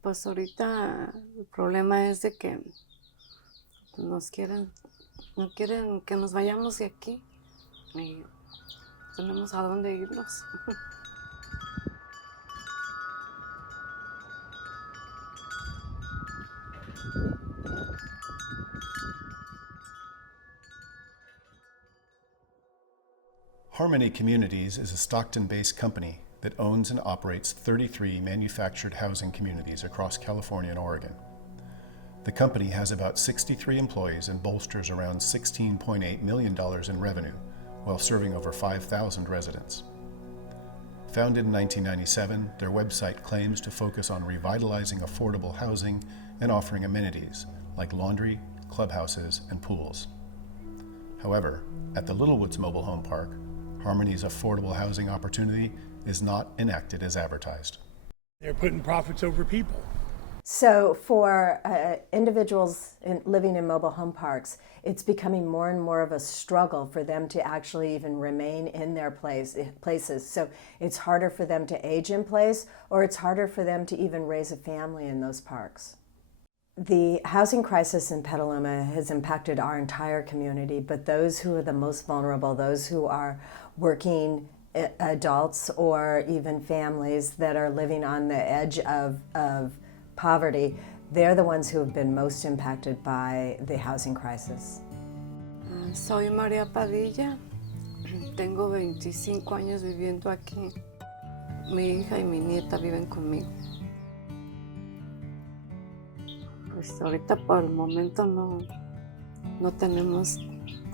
Pues ahorita el problema es de que nos quieren, no quieren que nos vayamos de aquí y tenemos a dónde irnos. Harmony Communities is a Stockton-based company that owns and operates 33 manufactured housing communities across California and Oregon. The company has about 63 employees and bolsters around $16.8 million in revenue while serving over 5,000 residents. Founded in 1997, their website claims to focus on revitalizing affordable housing and offering amenities like laundry, clubhouses, and pools. However, at the Littlewoods Mobile Home Park, Harmony's affordable housing opportunity is not enacted as advertised. They're putting profits over people. So for individuals living in mobile home parks, it's becoming more and more of a struggle for them to actually even remain in their places. So it's harder for them to age in place, or it's harder for them to even raise a family in those parks. The housing crisis in Petaluma has impacted our entire community, but those who are the most vulnerable, those who are working adults or even families that are living on the edge of poverty, they're the ones who have been most impacted by the housing crisis. Soy María Padilla, tengo 25 años viviendo aquí. Mi hija y mi nieta viven conmigo. Pues ahorita por el momento no tenemos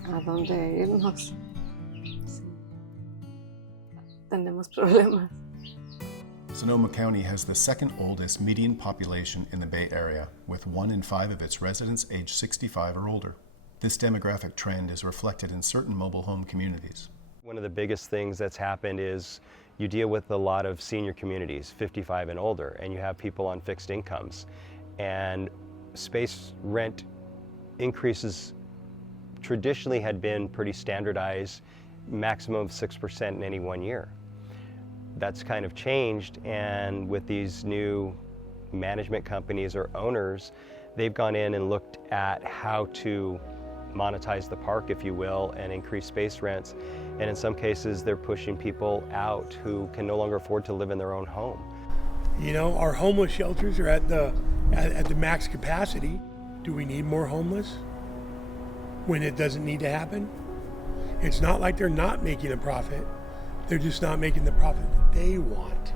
a dónde irnos. Sí. Tenemos problemas. Sonoma County has the second oldest median population in the Bay Area, with 1 in 5 of its residents aged 65 or older. This demographic trend is reflected in certain mobile home communities. One of the biggest things that's happened is you deal with a lot of senior communities, 55 and older, and you have people on fixed incomes. And space rent increases traditionally had been pretty standardized, maximum of 6% in any 1 year. That's kind of changed, and with these new management companies or owners, they've gone in and looked at how to monetize the park, if you will, and increase space rents. And in some cases, they're pushing people out who can no longer afford to live in their own home. You know, our homeless shelters are at the max capacity. Do we need more homeless when it doesn't need to happen? It's not like they're not making a profit. They're just not making the profit that they want.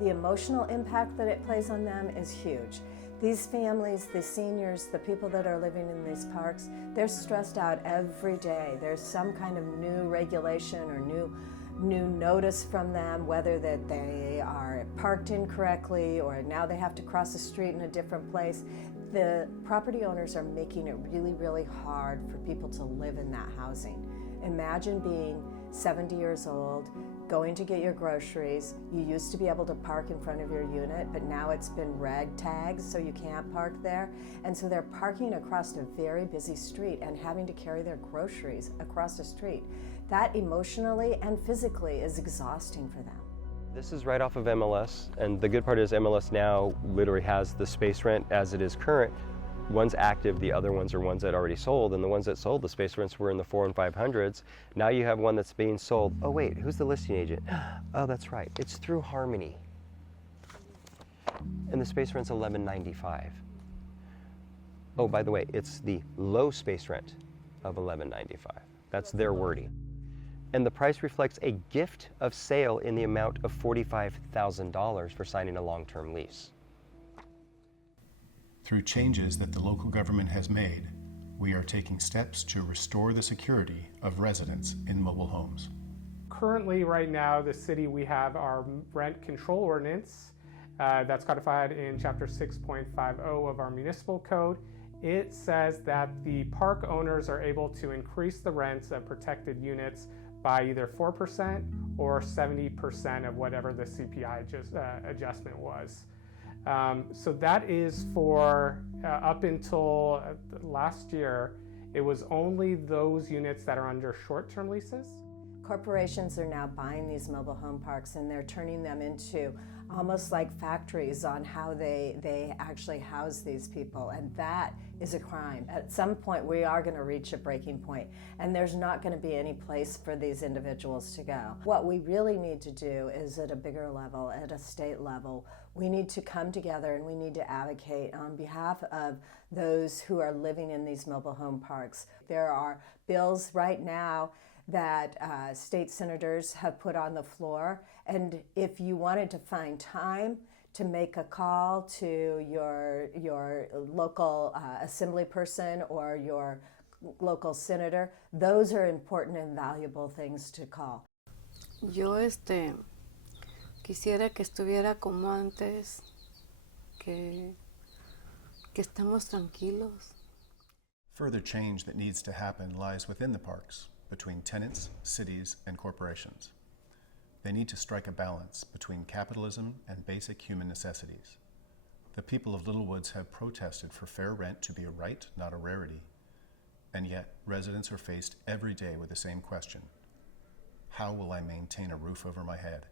The emotional impact that it plays on them is huge. These families, the seniors, the people that are living in these parks, they're stressed out every day. There's some kind of new regulation or new notice from them, whether that they are parked incorrectly or now they have to cross the street in a different place. The property owners are making it really, really hard for people to live in that housing. Imagine being 70 years old, going to get your groceries. You used to be able to park in front of your unit, but now it's been rag tagged, so you can't park there. And so they're parking across a very busy street and having to carry their groceries across the street. That emotionally and physically is exhausting for them. This is right off of MLS, and the good part is MLS now literally has the space rent as it is current. One's active, the other ones are ones that already sold, and the ones that sold, the space rents were in the 400s and 500s. Now you have one that's being sold. Oh wait, who's the listing agent? Oh, that's right, it's through Harmony. And the space rent's $11.95. Oh, by the way, it's the low space rent of $11.95. That's their wording. And the price reflects a gift of sale in the amount of $45,000 for signing a long-term lease. Through changes that the local government has made, we are taking steps to restore the security of residents in mobile homes. Currently, right now, the city, we have our rent control ordinance that's codified in Chapter 6.50 of our municipal code. It says that the park owners are able to increase the rents of protected units by either 4% or 70% of whatever the CPI adjustment was. So that is for up until last year, it was only those units that are under short-term leases. Corporations are now buying these mobile home parks and they're turning them into almost like factories on how they actually house these people, and that is a crime. At some point we are going to reach a breaking point and there's not going to be any place for these individuals to go. What we really need to do is at a bigger level, at a state level, we need to come together and we need to advocate on behalf of those who are living in these mobile home parks. There are bills right now that state senators have put on the floor, and if you wanted to find time to make a call to your local assembly person or your local senator, those are important and valuable things to call. Yo quisiera que estuviera como antes, que estemos tranquilos. Further change that needs to happen lies within the parks, between tenants, cities, and corporations. They need to strike a balance between capitalism and basic human necessities. The people of Little Woods have protested for fair rent to be a right, not a rarity, and yet residents are faced every day with the same question: how will I maintain a roof over my head?